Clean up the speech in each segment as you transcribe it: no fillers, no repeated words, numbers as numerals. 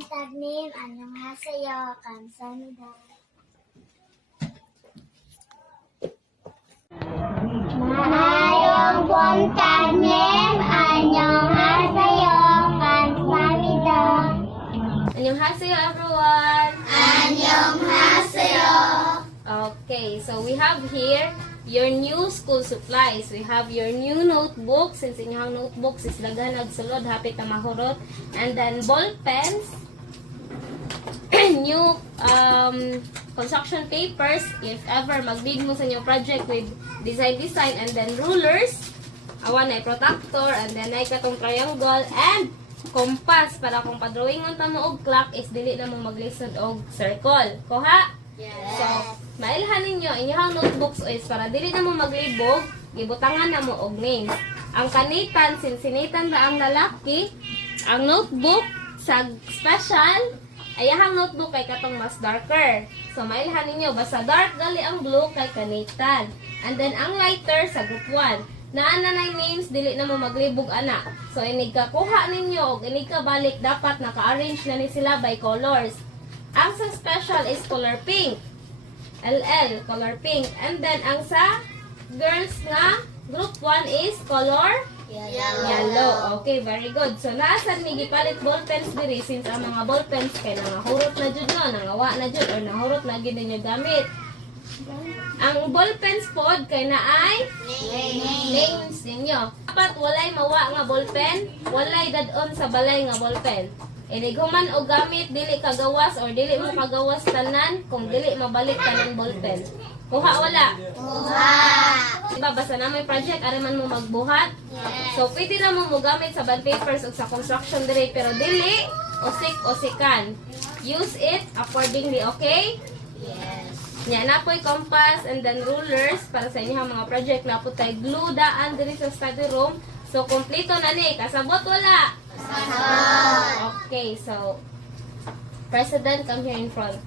본따님 안녕하세요. 감사합니다. 마하영 본따님 안녕하세요. 감사합니다. Annyeonghaseyo everyone! 안녕하세요. Okay, so we have here your new school supplies. We have your new notebook, since inyong notebooks is daghan og sulod, hapit na mahurot. And then ball pens, new construction papers, if ever magbig mo sa inyong project with design, and then rulers, awan ay protractor, and then ay katong triangle, and compass, para kung padrawingon ta mo og clock is dili na mo maglisod og circle. Kuha? Yes. So, mailhan ninyo inyong notebooks is para dili na mo maglibog, gibutangan na mo og names. Ang kanitan, sinsinitan na ang lalaki, ang notebook sa special, ayahang notebook kay katong mas darker. So, mailhan ninyo, basta dark gali ang blue kay kanitan. And then, ang lighter sa group 1. Naana na names, dili na mo maglibog ana. So, inig ka kuha ninyo, o inig ka balik, dapat naka-arrange na ni sila by colors. Ang sa special is color pink. LL, color pink. And then, ang sa girls nga, group 1 is color yellow. Okay, very good. So, naasan may gipalit ballpens diri, since ang mga ballpens kay nangahurot na jud no, nangawa na jud, or nahurot na gid ninyo gamit. Ang ballpens pod kay naay names ninyo. Dapat walay mawa nga ballpen, walay dadon sa balay nga ballpen. Iniguman o gamit dili kagawas or dili mo kagawas tanan kung dili mabalik tanan ballpen. Kuha wala? Kuha. Diba basta na may project ari man mo magbuhat? Yes. So pwede na mo gamit sa bond papers o sa construction diri, pero dili usik-usikan. Use it accordingly, okay? Yes. Nya na po'y compass and then rulers para sa inyong mga project. Na po tayo glue daan diri sa study room. So kompleto na ni, kasabot wala? Okay, so President, come here in front.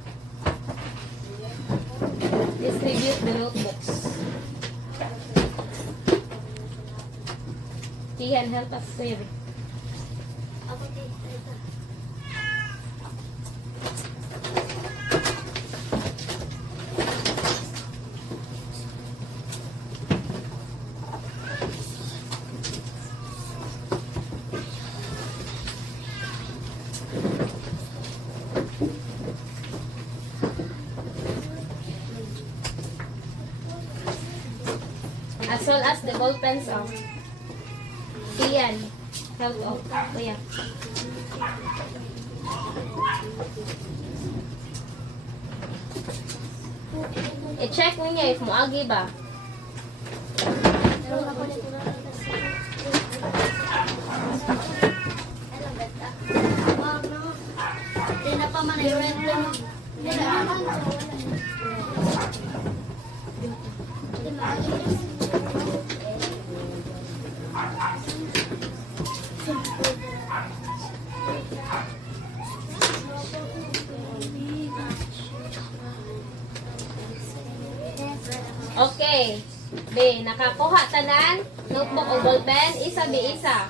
Distribute the notebooks. Kian, help us sir. As well as the ball pens off. Iyan. Help off. Kuya. I-check niya if muagi ba. Okay. B, nakakuha tanan notebook o ballpen, isa B, isa.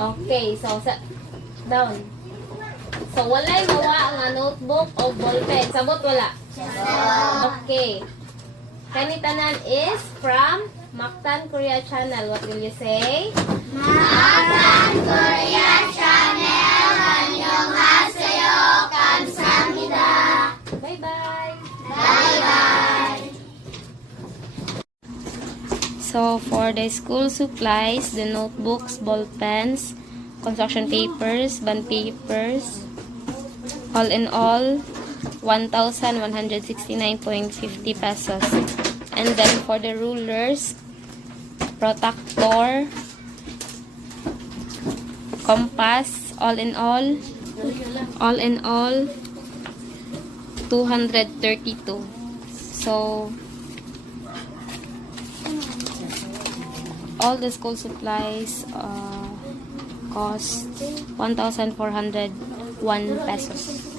Okay, so down. So walay mawa nga notebook o ballpen. Sabot wala? Okay. Kani tanan is from Mactan Korea Channel. What will you say? Mactan Korea Channel 안녕하세요. 감사합니다. Bye-bye. Bye-bye. So, for the school supplies, the notebooks, ball pens, construction papers, bond papers, all in all, 1,169.50 pesos. And then for the rulers, protractor, compass, all in all, 232. So, all the school supplies cost 1,401 pesos.